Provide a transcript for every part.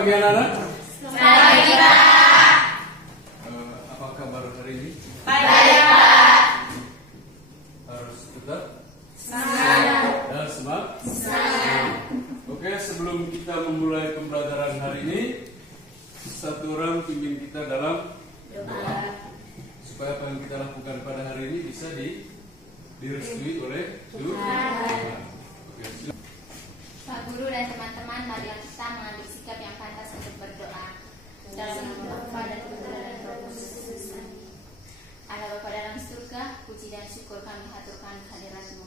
pagi anak-anak. Pagi, Pak. Apa kabar hari ini? Baik, Pak. Harus tetap Semangat. dan semangat. Semangat. Oke, sebelum kita memulai pembelajaran hari ini, satu orang pimpin kita dalam Doa. supaya apa yang kita lakukan pada hari ini bisa direstui oleh Tuhan. Oke, silakan. Pak Guru dan teman-teman, mari kita mengambil sikap yang pantas untuk berdoa. Dalam nama Bapa dan Putra dan Roh Kudus. Allah Bapa dalam surga, puji dan syukur kami haturkan kehadirat-Mu.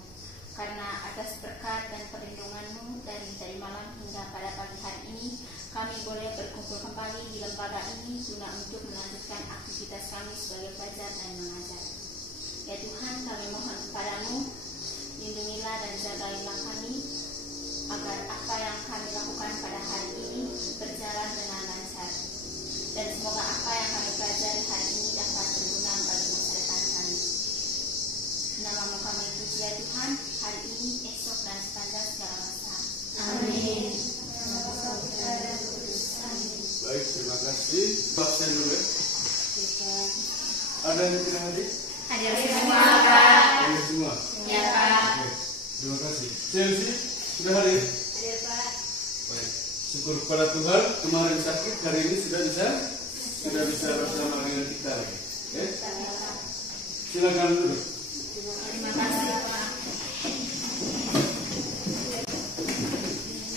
Karena atas berkat dan perlindungan-Mu dari malam hingga pada pagi hari ini, kami boleh berkumpul kembali di lembaga ini guna untuk melanjutkan aktivitas kami sebagai pelajar dan mengajar. Ya Tuhan, kami mohon kepadamu, lindungilah dan jagailah kami, agar apa yang kami lakukan pada hari ini berjalan dengan lancar. Dan semoga apa yang kami pelajari hari ini dapat berguna bagi masa depan kami. Namamu kami puji ya Tuhan, hari ini, esok, dan sepanjang segala masa. Amin. Baik, terima kasih. Absen dulu ya. Ada yang tidak hadir? Hadir semua, Pak. Hadir semua. Ya, Pak. Oke, terima kasih. Chelsea sudah hadir? Hadir, Pak. Baik. Syukur kepada Tuhan, kemarin sakit, hari ini sudah bisa bersama dengan kita lagi. Oke? Silakan duduk. Terima kasih, Pak.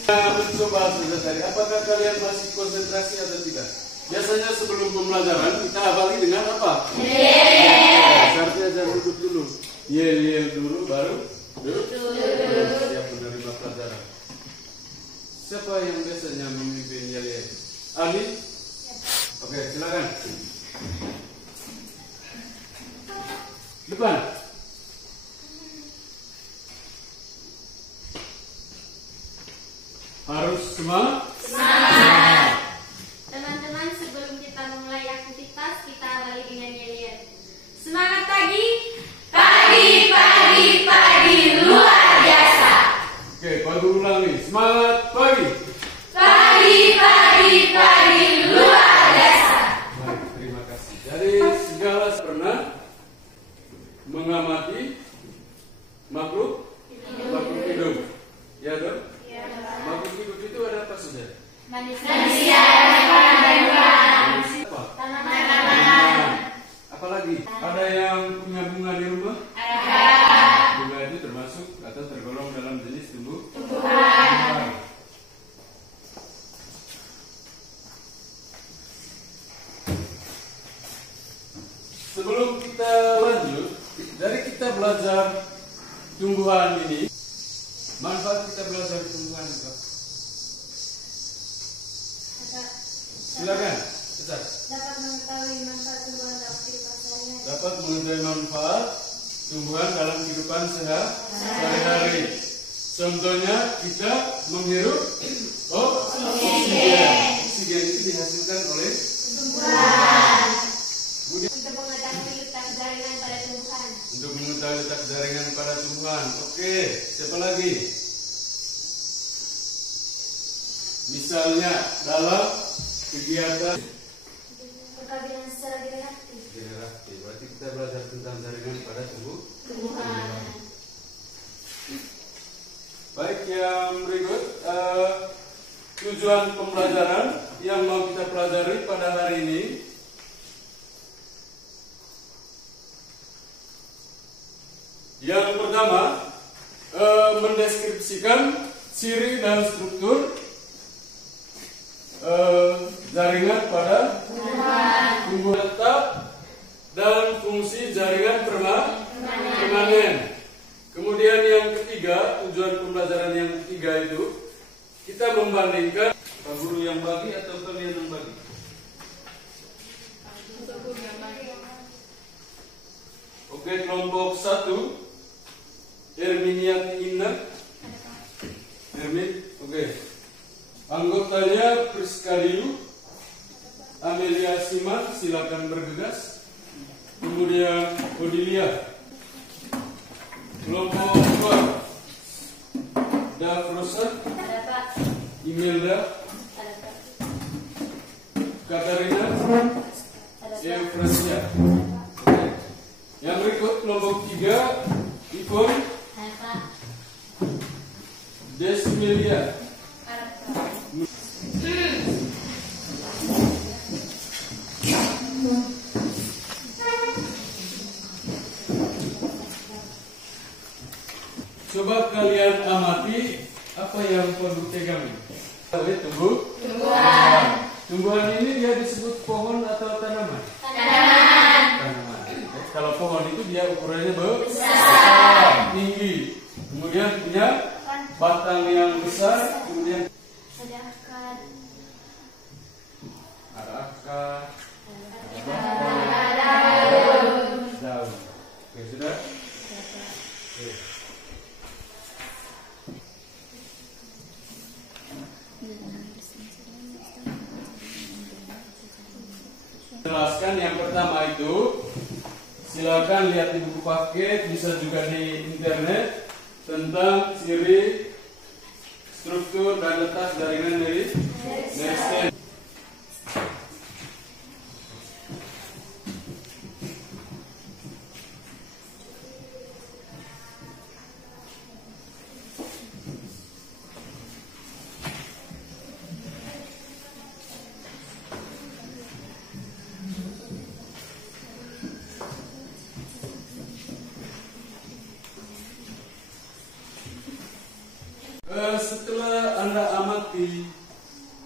Kita mencoba sudah tadi. Apakah kalian masih konsentrasi atau tidak? Biasanya sebelum pembelajaran kita awali dengan apa? Berarti aja duduk dulu. Yel dulu, baru duduk. Siap menerima pelajaran. Siapa yang biasanya memimpin yel? Ali? Oke, silakan. Depan. Harus semangat. Teman-teman, sebelum kita memulai aktivitas, kita awali dengan yel-yel. Semangat pagi. Pagi, pagi, pagi, luar biasa. Oke, Pak Guru ulangi. Semangat pagi. Pagi, pagi, pagi, luar biasa. Baik, terima kasih. Dari segala pernah mengamati makhluk hidup. Ya dong? Makhluk hidup itu ada apa saja? Manusia, hewan, dan hewan. Apa? Tanaman. Apalagi? Ada yang punya bunga di rumah? Ada. Bunga itu termasuk atau tergolong dalam jenis Tumbuhan. Sebelum kita lanjut, dari kita belajar tumbuhan ini, manfaat kita belajar tumbuhan itu. Silakan, Ustaz. Dapat mengetahui manfaat tumbuhan dalam kehidupan sehari-hari. Dapat mengetahui manfaat tumbuhan dalam kehidupan sehari-hari. Contohnya kita menghirup oksigen. Oksigen itu dihasilkan oleh Tumbuhan. Untuk mengetahui letak jaringan pada tumbuhan. untuk mengetahui letak jaringan pada tumbuhan. Oke, siapa lagi? Misalnya dalam kegiatan Perkawinan secara generatif. generatif, berarti kita belajar tentang jaringan pada tumbuhan. Baik, yang berikut tujuan pembelajaran yang mau kita pelajari pada hari ini. Yang pertama, mendeskripsikan ciri dan struktur jaringan pada tumbuhan tetap dan fungsi jaringan permanen. Kemudian yang ketiga, tujuan pembelajaran yang ketiga itu kita membandingkan. Pak Guru yang bagi atau kalian yang bagi? Oke, kelompok 1 Herminiati Inna. Hermin, oke. Anggotanya Priska Diu, Amelia Siman, silakan bergegas. Kemudian Odilia. Kelompok 2 Davrosa, Ada, Pak. Imelda, Ada, Pak. Katarina Eufrasia. Oke. Yang berikut kelompok 3 Ivon Desmilia. Coba kalian amati apa yang penduduk pegang. Tumbuhan. Tumbuhan ini dia disebut pohon atau tanaman? Tanaman. Kalau pohon itu dia ukurannya besar, tinggi. Kemudian punya batang yang besar, kemudian ada akar, daun. Oke, sudah? Oke. Jelaskan yang pertama itu, silakan lihat di buku paket, bisa juga di internet tentang ciri, struktur dan letak jaringan meristem. Setelah Anda amati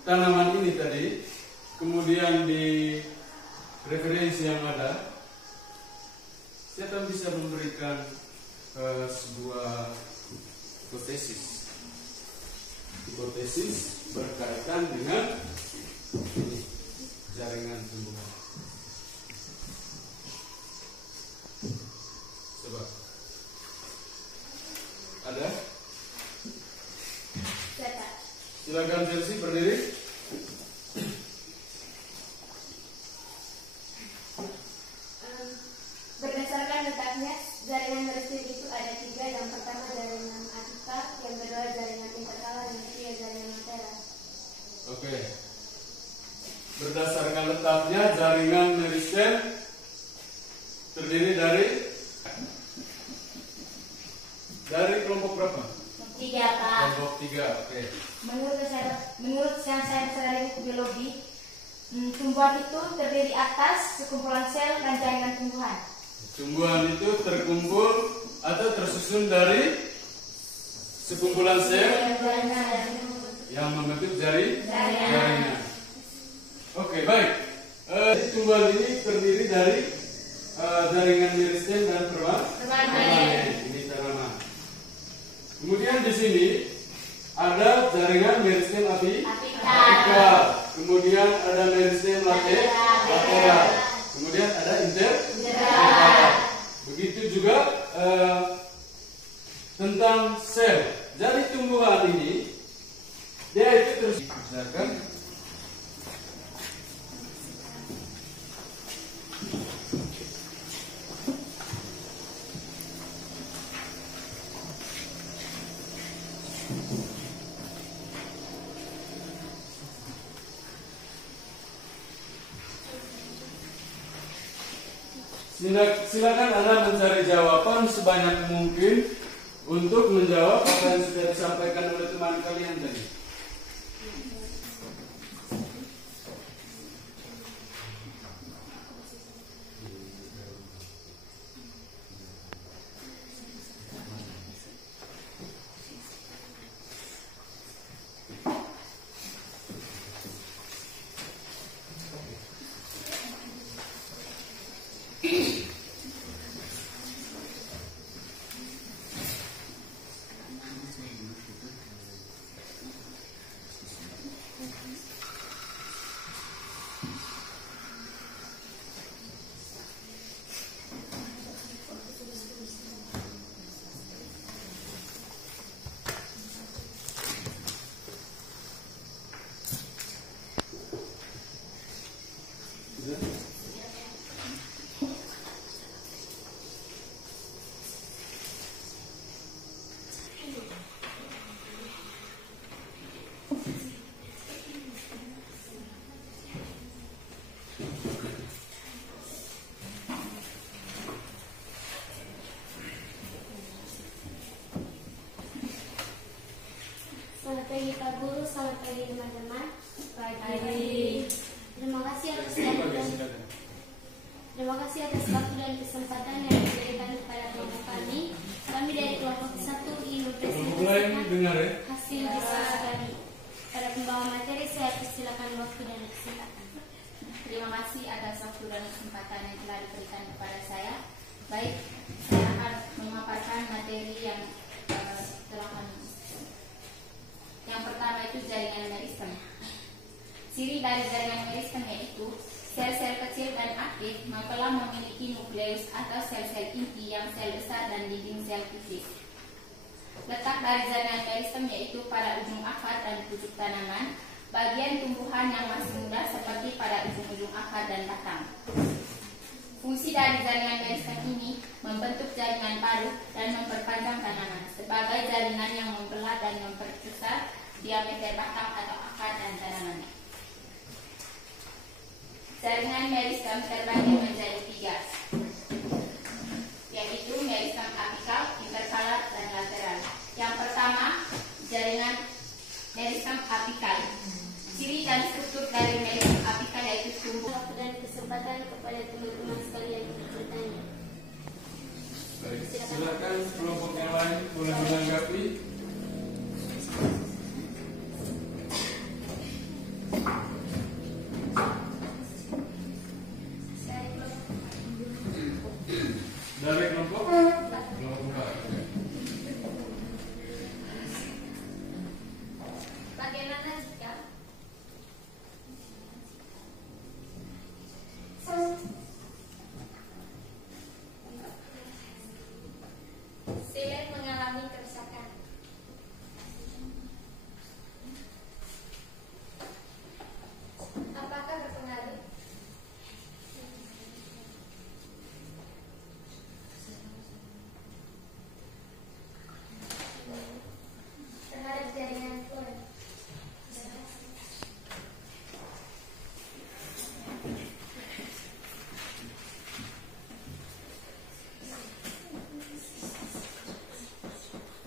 tanaman ini tadi, kemudian di referensi yang ada, siapa bisa memberikan sebuah hipotesis. Hipotesis berkaitan dengan jaringan tumbuhan. Coba. Ada? Silakan Chelsea berdiri. Berdasarkan letaknya, jaringan meristem itu ada 3. Yang pertama jaringan apikal, yang kedua jaringan interkalar, yang ketiga jaringan lateral. Oke. Berdasarkan letaknya, jaringan meristem terdiri dari kelompok berapa? 3, Pak. Kelompok 3. Oke. Menurut yang saya pelajari biologi, tumbuhan itu terdiri atas sekumpulan sel dan jaringan tumbuhan. Tumbuhan itu terkumpul atau tersusun dari sekumpulan sel yang membentuk jaringan. Oke, baik. Tumbuhan ini terdiri dari jaringan meristem dan permanen. Ini tanaman. Kemudian di sini ada jaringan meristem apikal. Kemudian ada meristem lateral. Kemudian ada interkalar. Begitu juga tentang sel. Jadi tumbuhan ini dia itu terus misalkan silakan Anda mencari jawaban sebanyak mungkin untuk menjawab apa yang sudah disampaikan oleh teman kalian tadi. pagi Pak Guru, selamat pagi teman-teman. Pagi. Terima kasih atas waktu dan kesempatan yang diberikan kepada kelompok kami. Kami dari kelompok 1 ingin mempresentasikan hasil diskusi kami. Pada pembawa materi saya persilakan waktu dan kesempatan. Terima kasih atas waktu dan kesempatan yang telah diberikan kepada saya. Baik, saya akan memaparkan materi yang telah kami. Yang pertama itu jaringan meristem. Ciri dari jaringan meristem yaitu sel-sel kecil dan aktif telah memiliki nukleus atau sel-sel inti yang sel besar dan dinding sel tipis. Letak dari jaringan meristem yaitu pada ujung akar dan pucuk tanaman, bagian tumbuhan yang masih muda seperti pada ujung-ujung akar dan batang. Fungsi dari jaringan meristem ini membentuk jaringan paruh dan memperpanjang tanaman sebagai jaringan yang membelah dan memperbesar diameter batang atau akar dan tanaman. Jaringan meristem terbagi menjadi 3, yaitu meristem apikal, interkalar, dan lateral. Yang pertama, jaringan meristem apikal. Ciri dan struktur dari meristem apikal yaitu tumbuh. Waktu dan kesempatan kepada teman-teman sekalian untuk bertanya. Baik, silakan kelompok yang lain boleh menanggapi. Dari kelompok 4. Bagaimana jika silet mengalami kerusakan? Apakah berpengaruh? Terhadap jaringan fluid.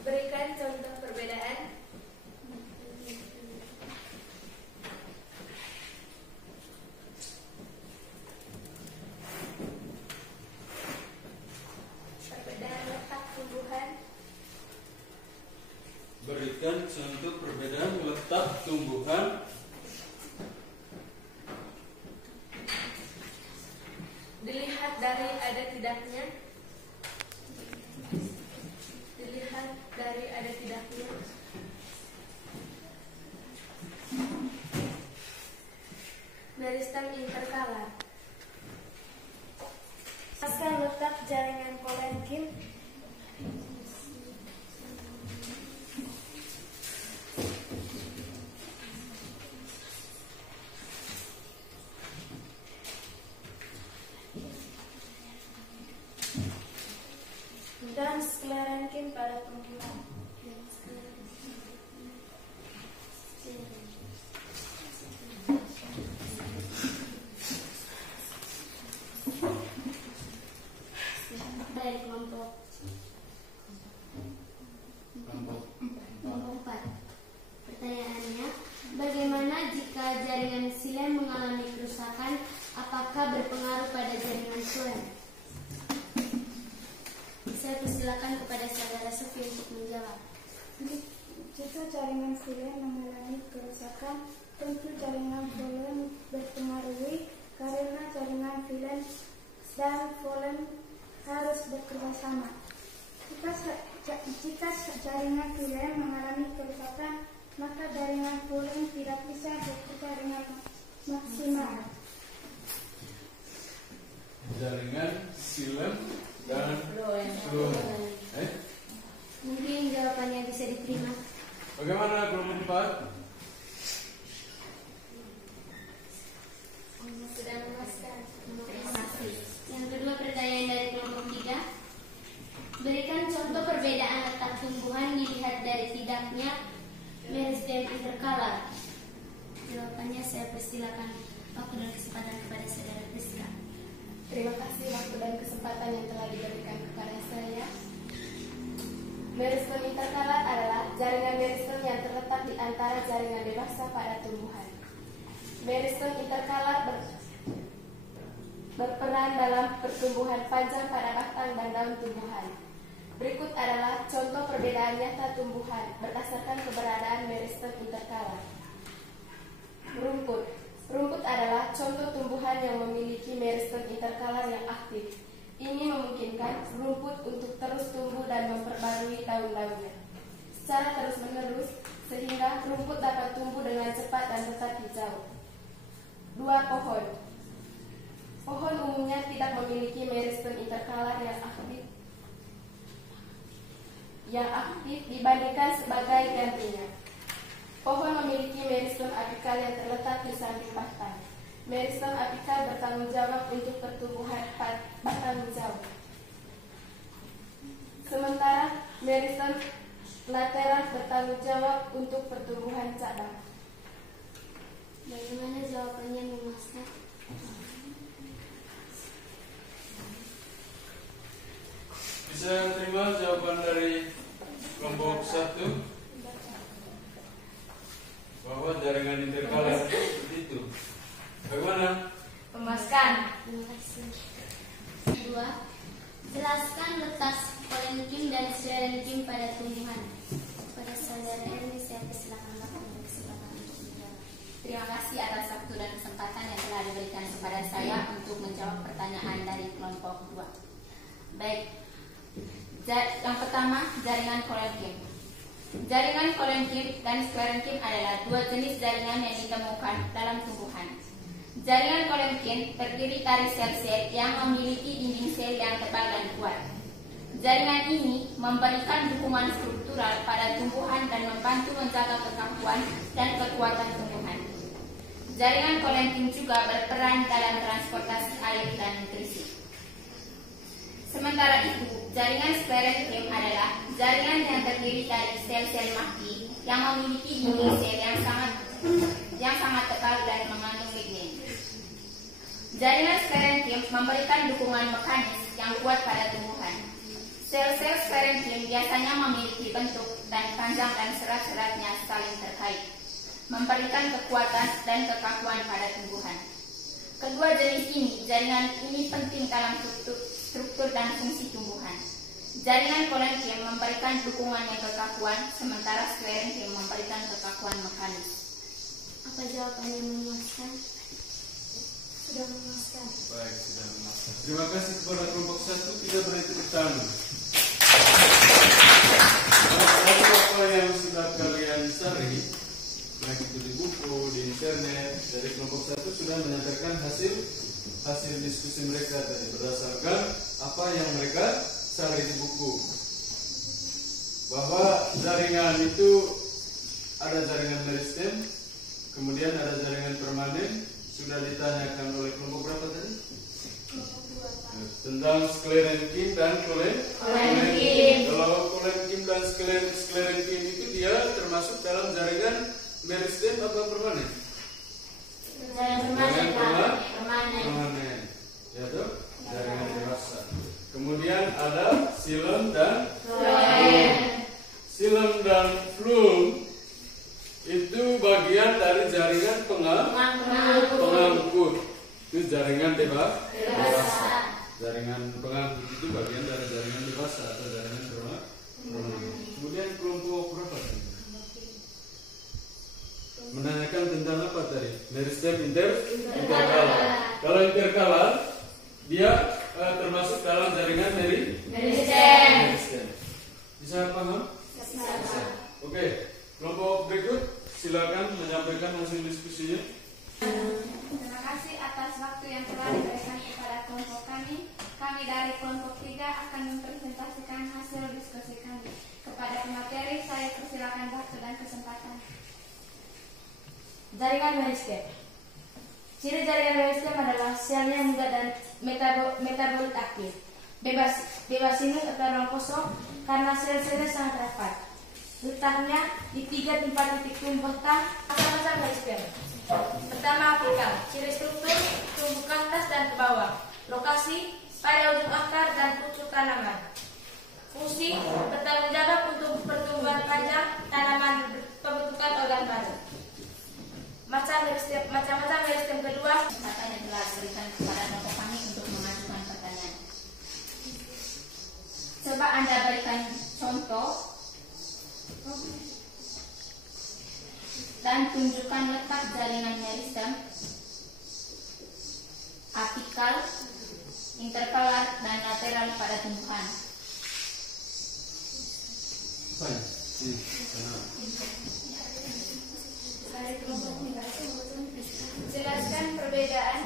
Berikan contoh perbedaan. Perbedaan letak tumbuhan. Berikan contoh perbedaan letak tumbuhan. Dilihat dari ada tidaknya. Dilihat dari ada tidaknya. Meristem interkalar. Jelaskan letak jaringan kolenkin. Dan sklerenkin pada tumbuhan. Dari kelompok 4. Pertanyaannya, bagaimana jika jaringan xilem mengalami kerusakan? Apakah berpengaruh pada jaringan phloem? Saya persilakan kepada saudara Sofi untuk menjawab. Jika jaringan xilem mengalami kerusakan, tentu jaringan phloem berpengaruh karena jaringan xilem dan phloem harus bekerja sama. Jika jaringan xilem mengalami kerusakan, maka jaringan phloem tidak bisa bekerja dengan maksimal. Jaringan xilem dan phloem. Mungkin jawabannya bisa diterima. Bagaimana kelompok 4? Sudah memuaskan. Terima kasih. Yang kedua, pertanyaan dari kelompok 3. Berikan contoh perbedaan letak tumbuhan dilihat dari tidaknya meristem interkalar. Jawabannya saya persilakan waktu dan kesempatan kepada saudara Rizka. Terima kasih waktu dan kesempatan yang telah diberikan kepada saya. Meristem interkalar adalah jaringan meristem yang terletak di di antara jaringan dewasa pada tumbuhan. Meristem interkalar berperan dalam pertumbuhan panjang pada batang dan daun tumbuhan. Berikut adalah contoh perbedaan nyata tumbuhan berdasarkan keberadaan meristem interkalar. Rumput. Rumput adalah contoh tumbuhan yang memiliki meristem interkalar yang aktif. Ini memungkinkan rumput untuk terus tumbuh dan memperbarui daun-daunnya secara terus-menerus sehingga rumput dapat tumbuh dengan cepat dan tetap hijau. 2. Pohon. Pohon umumnya tidak memiliki meristem interkalar yang aktif dibandingkan sebagai gantinya. Pohon memiliki meristem apikal yang terletak di samping batang. Meristem apikal bertanggung jawab untuk pertumbuhan batang hijau. Sementara meristem lateral bertanggung jawab untuk pertumbuhan cabang. Bagaimana jawabannya, Master? Bisa terima jawaban dari kelompok 1 bahwa jaringan interkalar seperti itu. Bagaimana? Memuaskan. Terima kasih. 2. Jelaskan letak kolenkim dan sklerenkim pada tumbuhan. Pada saudara Erni, saya persilakan Bapak untuk kesempatan untuk menjawab. Terima kasih atas waktu dan kesempatan yang telah diberikan kepada saya untuk menjawab pertanyaan dari kelompok 2. Baik, yang pertama, jaringan kolenkim. Jaringan kolenkim dan sklerenkim adalah dua jenis jaringan yang ditemukan dalam tumbuhan. Jaringan kolenkim terdiri dari sel-sel yang memiliki dinding sel yang tebal dan kuat. Jaringan ini memberikan dukungan struktural pada tumbuhan dan membantu menjaga kekakuan dan kekuatan tumbuhan. Jaringan kolenkim juga berperan dalam transportasi air dan nutrisi. Sementara itu, jaringan sklerenkim adalah jaringan yang terdiri dari sel-sel mati yang memiliki dinding sel yang sangat tebal dan mengandung lignin. Jaringan sklerenkim memberikan dukungan mekanis yang kuat pada tumbuhan. Sel-sel sklerenkim biasanya memiliki bentuk dan panjang dan serat-seratnya saling terkait, memberikan kekuatan dan kekakuan pada tumbuhan. Kedua jenis ini, jaringan ini penting dalam struktur dan fungsi tumbuhan. Jaringan kolenkim memberikan dukungan yang kekakuan, sementara sklerenkim memberikan kekakuan mekanis. Apa jawabannya, memuaskan? Sudah memuaskan. Baik, sudah memuaskan. Terima kasih kepada kelompok 1. Kita beri tepuk tangan. Apa yang sudah kalian cari, baik itu di buku, di internet, dari kelompok 1 sudah menyampaikan hasil diskusi mereka tadi berdasarkan apa yang mereka cari di buku, bahwa jaringan itu ada jaringan meristem, kemudian ada jaringan permanen. Sudah ditanyakan oleh kelompok berapa tadi? Tentang sklerenkim dan kolenkim. Kalau kolenkim dan sklerenkim itu dia termasuk dalam jaringan meristem apa permanen? Jaringan permanen. Ya tuh, jaringan dewasa. Kemudian ada silem dan flum. Silem dan flum itu bagian dari jaringan pengangkut. Itu jaringan dewasa. Jaringan pengangkut itu bagian dari jaringan dewasa atau jaringan permanen. Kemudian kelompok berapa? Menanyakan tentang apa tadi? Meristem interkalar. Kalau interkalar, dia termasuk dalam jaringan meristem. Bisa paham? Bisa. Oke, kelompok berikut silakan menyampaikan hasil diskusinya. Terima kasih atas waktu yang telah diberikan kepada kelompok kami. Kami dari kelompok 3 akan mempresentasikan hasil diskusi kami. Kepada pemateri, saya persilakan waktu dan kesempatan. Jaringan meristem. Ciri jaringan meristem adalah selnya muda dan metabolit aktif, bebas sinus atau ruang kosong karena sel-selnya sangat rapat. Letaknya di 3 tempat titik tumbuh batang. Macam-macam meristem. Pertama, apikal. Ciri struktur tumbuh ke atas dan ke bawah. Lokasi pada ujung akar dan pucuk tanaman. Fungsi bertanggung jawab untuk pertumbuhan panjang tanaman, pembentukan bulan baru. Macam-macam meristem kedua. Kesempatan yang telah diberikan kepada kelompok kami untuk mengajukan pertanyaan. Coba Anda berikan contoh dan tunjukkan letak jaringan meristem, apikal, interkalar, dan lateral pada tumbuhan. Jelaskan perbedaan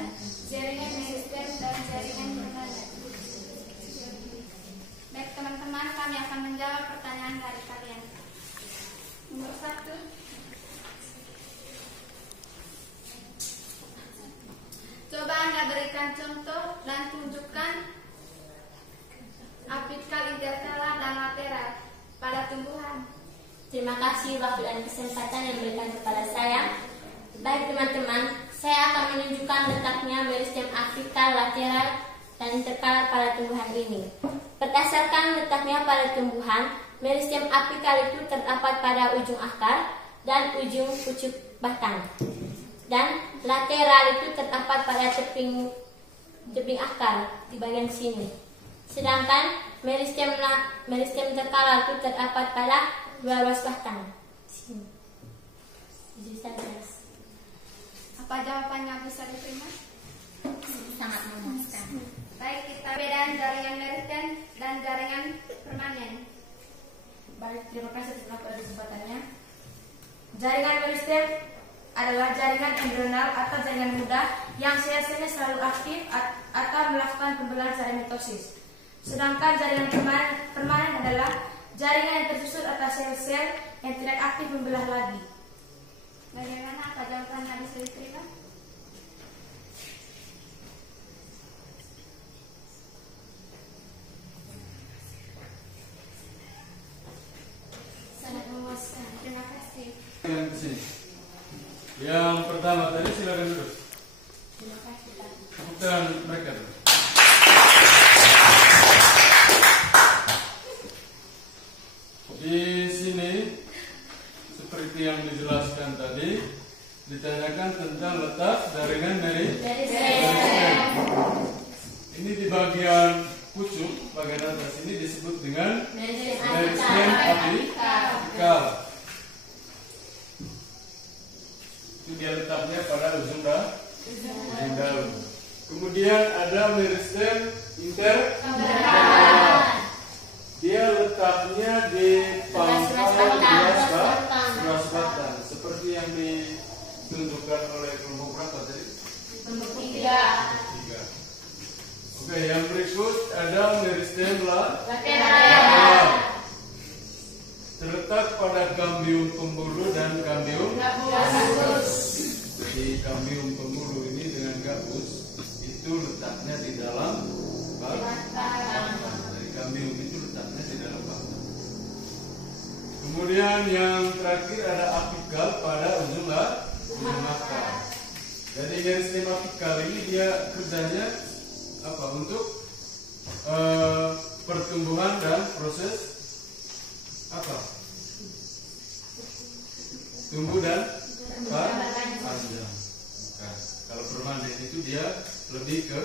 jaringan meristem dan jaringan permanen. Baik teman-teman, kami akan menjawab pertanyaan dari kalian. Nomor 1. Coba Anda berikan contoh dan tunjukkan apikal, interkalar, dan lateral pada tumbuhan. Terima kasih waktu dan kesempatan yang diberikan kepada saya. Baik teman-teman, saya akan menunjukkan letaknya meristem apikal, lateral, dan interkalar pada tumbuhan ini. Berdasarkan letaknya pada tumbuhan, meristem apikal itu terdapat pada ujung akar dan ujung pucuk batang, dan lateral itu terdapat pada tebing akar di bagian sini. Sedangkan meristem interkalar itu terdapat pada dua ruas batang. Sini. Apa jawabannya bisa diterima? Sangat memuaskan. Baik, kita bedaan jaringan meristem dan jaringan permanen. Baik, terima kasih atas kesempatannya. Jaringan meristem adalah jaringan embrional atau jaringan muda yang sel-selnya selalu aktif atau melakukan pembelahan secara mitosis. Sedangkan jaringan permanen adalah jaringan yang tersusun atas sel-sel yang tidak aktif membelah lagi. Bagaimana, apa jawabannya bisa diterima? Sangat memuaskan. Terima kasih. Yang sini. Yang pertama tadi silakan duduk. Terima kasih, Pak. Bukan mereka dulu. Di sini seperti yang dijelaskan tadi, ditanyakan tentang letak jaringan meristem. Ini di bagian pucuk, bagian atas ini disebut dengan meristem apikal. Itu dia letaknya pada ujung daun. Kemudian ada meristem interkalar. Dia letaknya di pangkal ruas batang, seperti yang ditunjukkan oleh kelompok berapa tadi? Kelompok 3. 3. Oke, yang berikut ada meristem Lateral. Terletak pada kambium pembuluh dan kambium Gabus. Di kambium pembuluh ini dengan gabus itu letaknya di dalam batang. Dari kambium itu letaknya di dalam batang. Kemudian yang terakhir ada apikal pada ujung akar. Jadi meristem apikal ini dia kerjanya apa? Untuk pertumbuhan dan proses apa? Tumbuh dan panjang. Nah, kalau permanen itu dia lebih ke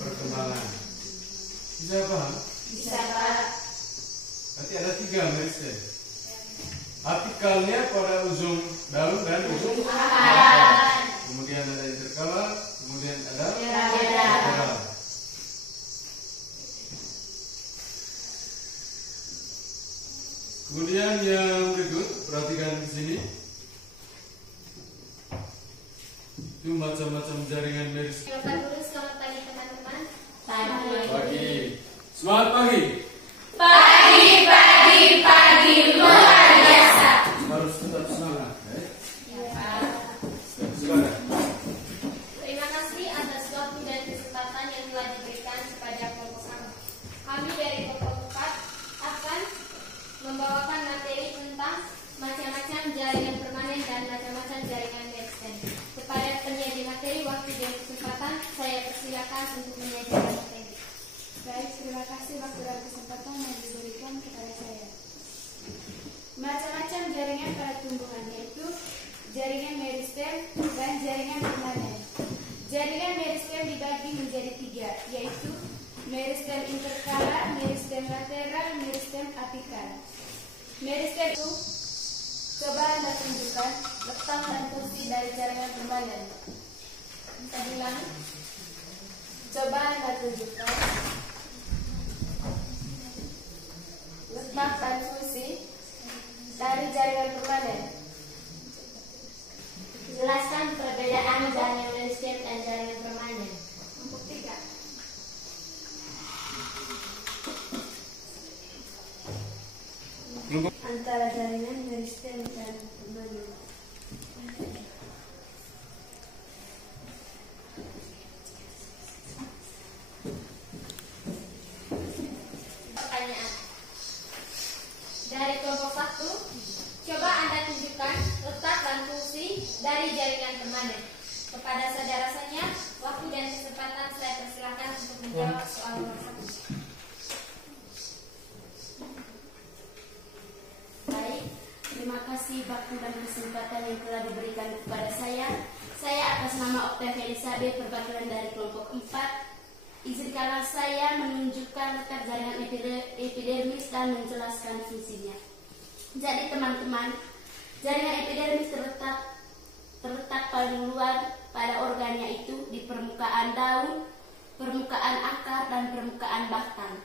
perkembangan. Bisa paham? Bisa, Pak. Nanti ada 3 meristem. Apikalnya pada ujung daun dan ujung akar. Kemudian ada interkalar, kemudian ada lateral. Kemudian yang berikut, perhatikan di sini. Itu macam-macam jaringan meristem. Bapak Guru, selamat pagi teman-teman. Pagi. Semangat pagi. Pagi luar biasa. Harus tetap semangat. Semangat. Terima kasih atas waktu dan kesempatan yang telah diberikan kepada kelompok kami. Kami dari kelompok 4 akan membawakan materi tentang macam-macam jaringan permanen dan macam-macam jaringan meristem. Kepada penyaji materi, waktu dan kesempatan, saya persilakan untuk menyajikan materi. Baik, terima kasih waktu dan kesempatan yang diberikan kepada saya. Macam-macam jaringan pada tumbuhan, yaitu jaringan meristem, dan jaringan permanen. Jaringan meristem dibagi menjadi 3, yaitu meristem interkala, meristem lateral, meristem apikal. Meristem itu coba Anda tunjukkan letak dan fungsi dari jaringan permanen. Bisa bilang? Coba Anda tunjukkan letak dan fungsi dari jaringan permanen. Jelaskan perbedaan jaringan meristem dan jaringan permanen. Untuk 3. Antara jaringan meristem dan permanen. Pertanyaan. Dari kelompok 1, coba Anda tunjukkan letak dan fungsi dari jaringan permanen. Kepada saudara-saudara, waktu dan kesempatan saya persilahkan untuk menjawab soal nomor 1. Baik, terima kasih waktu dan kesempatan yang telah diberikan kepada saya. Saya atas nama Octavia Elizabeth, perwakilan dari kelompok 4. Izinkanlah saya menunjukkan letak jaringan epidermis dan menjelaskan fungsinya. Jadi teman-teman, jaringan epidermis terletak paling luar pada organnya itu di permukaan daun, permukaan akar, dan permukaan batang,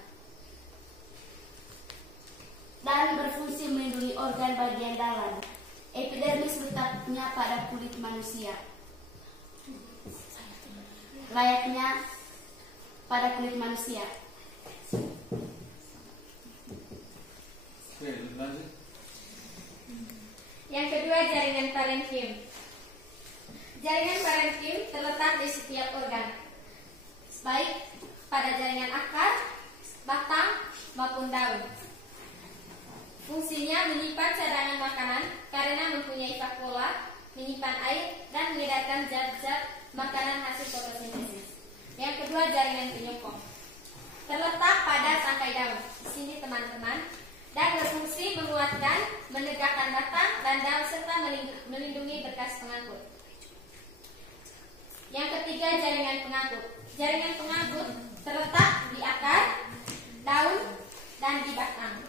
dan berfungsi melindungi organ bagian dalam. Epidermis letaknya pada kulit manusia, layaknya pada kulit manusia. Oke, lanjut. Yang kedua, jaringan parenkim. Jaringan parenkim terletak di setiap organ, baik pada jaringan akar, batang, maupun daun. Fungsinya menyimpan cadangan makanan karena mempunyai vakuola, menyimpan air, dan mengedarkan zat-zat makanan hasil fotosintesis. Yang kedua, jaringan penyokong. Terletak pada tangkai daun, di sini teman-teman, dan berfungsi menguatkan, menegakkan batang dan daun serta melindungi berkas pengangkut. Yang ketiga, jaringan pengangkut. Jaringan pengangkut terletak di akar, daun, dan di batang.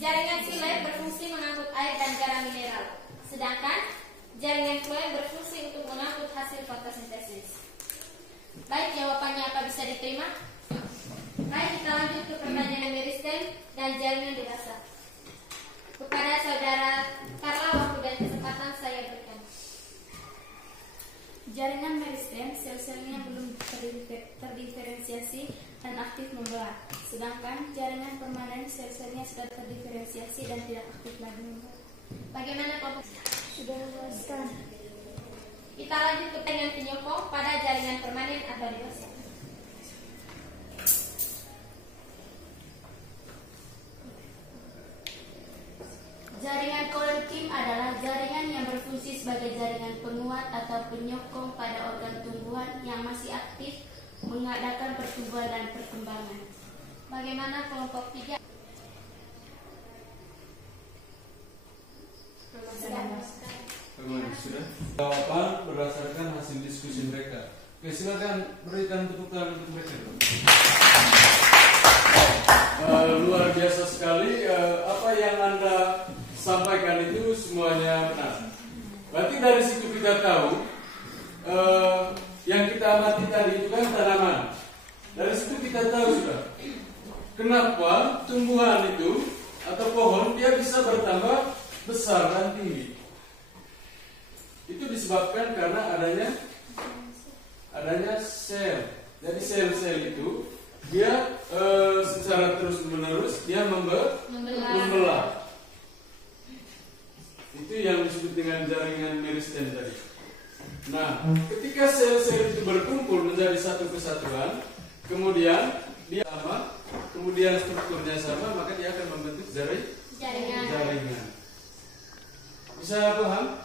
Jaringan xilem berfungsi mengangkut air dan garam mineral, sedangkan jaringan phloem berfungsi untuk mengangkut hasil fotosintesis. Baik, jawabannya apa bisa diterima? Baik, kita lanjut ke pertanyaan meristem dan jaringan dirasa. Kepada saudara Carla, waktu dan kesempatan saya berikan. Jaringan meristem, sel-selnya belum terdiferensiasi dan aktif membelah. Sedangkan jaringan permanen, sel-selnya sudah terdiferensiasi dan tidak aktif lagi membelah. Bagaimana kelompok? Sudah memuaskan. Kita lanjut ke jaringan penyokong pada jaringan permanen atau dirasa. Jaringan kolenkim adalah jaringan yang berfungsi sebagai jaringan penguat atau penyokong pada organ tumbuhan yang masih aktif mengadakan pertumbuhan dan perkembangan. Bagaimana kelompok 3? Bagaimana sudah? Jawaban berdasarkan hasil diskusi mereka. Oke, silakan berikan tepuk tangan untuk mereka. Luar biasa sekali. Apa yang Anda sampaikan itu semuanya benar. Berarti dari situ kita tahu yang kita amati tadi itu kan tanaman. Dari situ kita tahu sudah kenapa tumbuhan itu atau pohon dia bisa bertambah besar dan tinggi. Itu disebabkan karena adanya sel. Jadi sel-sel itu dia secara terus-menerus dia membelah. Itu yang disebut dengan jaringan meristem tadi. Nah, ketika sel-sel itu berkumpul menjadi satu kesatuan, kemudian dia sama, kemudian strukturnya sama, maka dia akan membentuk jaringan. Bisa paham?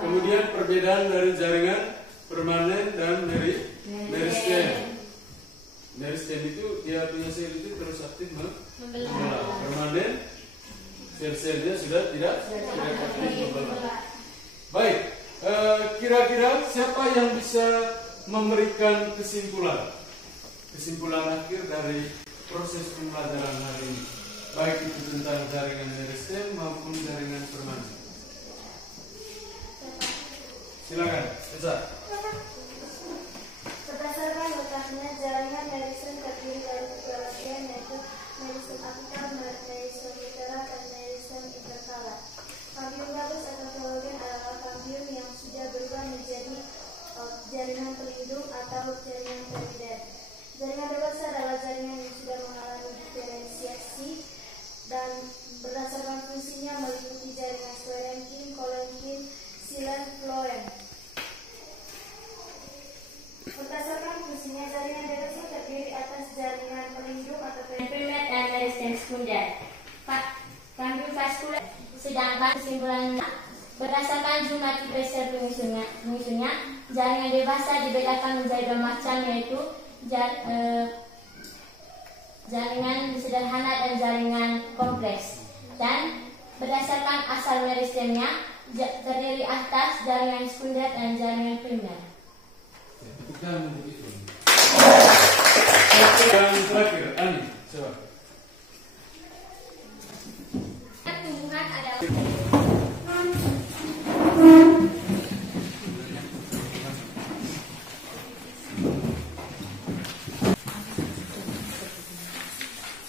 Kemudian perbedaan dari jaringan permanen dan meristem. Meristem itu dia punya sel itu terus aktif membelah. Permanen sel-selnya sudah tidak aktif membelah. Baik. Kira-kira siapa yang bisa memberikan kesimpulan akhir dari proses pembelajaran hari ini, baik itu tentang jaringan meristem maupun jaringan permanen? Silakan, Esa. Berdasarkan letaknya, jaringan meristem terdiri dari tiga bagian, yaitu meristem apikal, meristem litera, dan meristem interkalar. Kambium gabus atau telogen adalah kambium yang sudah berubah menjadi jaringan pelindung atau jaringan perider. Jaringan dewasa adalah jaringan yang sudah mengalami diferensiasi dan berdasarkan fungsinya meliputi jaringan sklerenkin, kolenkin, silen, floem. Berdasarkan fungsinya, jaringan dewasa terdiri atas jaringan pelindung atau primer dan meristem sekunder. Kambium vaskuler. Sedangkan kesimpulannya, berdasarkan jumlah tipe sel pengisunya, jaringan dewasa dibedakan menjadi dua macam, yaitu jaringan sederhana dan jaringan kompleks. Dan berdasarkan asal meristemnya, terdiri atas jaringan sekunder dan jaringan primer. Yang terakhir, Ani, coba. tumbuhan adalah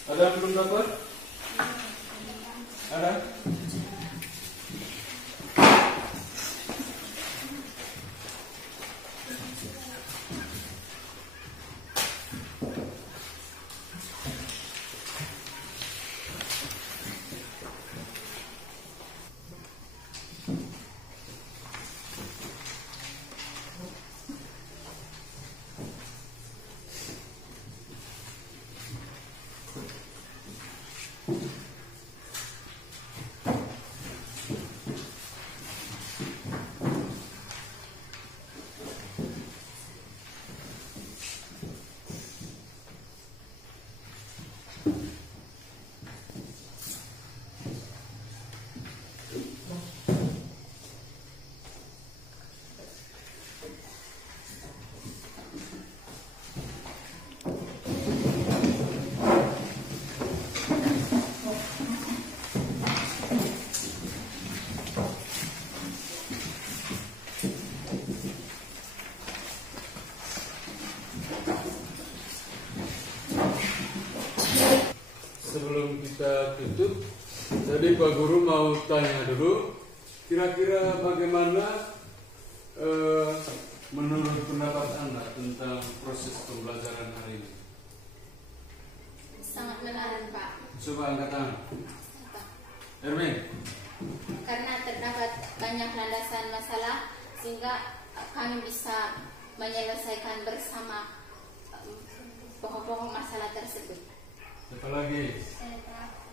Ada yang belum dapat? Ada? Sebelum kita tutup, jadi Pak Guru mau tanya dulu, kira-kira bagaimana menurut pendapat Anda tentang proses pembelajaran hari ini? Sangat menarik, Pak. Coba angkat tangan. Erwin. Karena terdapat banyak landasan masalah sehingga kami bisa menyelesaikan bersama pokok-pokok masalah tersebut. Siapa lagi?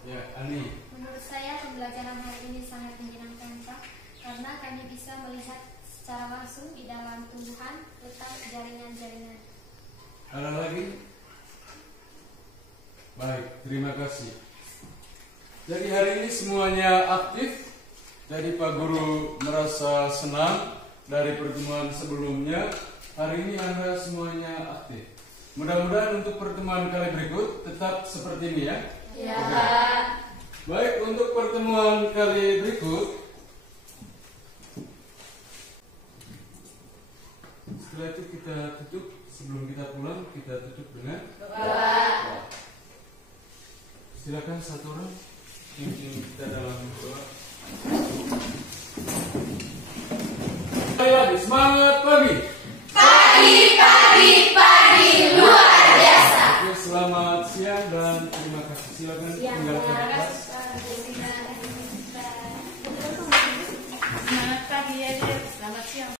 Ya, Ani. Menurut saya pembelajaran hari ini sangat menyenangkan, Pak, karena kami bisa melihat secara langsung di dalam tumbuhan letak jaringan-jaringan. Ada lagi? Baik, terima kasih. Jadi hari ini semuanya aktif. Jadi Pak Guru merasa senang dari pertemuan sebelumnya. Hari ini Anda semuanya aktif. Mudah-mudahan untuk pertemuan kali berikut tetap seperti ini ya. Ya. Baik, untuk pertemuan kali berikut, setelah itu kita tutup. Sebelum kita pulang, kita tutup dengan doa. Silakan satu orang pimpin kita dalam doa. Sekali lagi, semangat pagi. Pagi luar biasa. Oke, selamat siang dan terima kasih. Silakan tinggalkan kelas. Selamat pagi ya, selamat siang.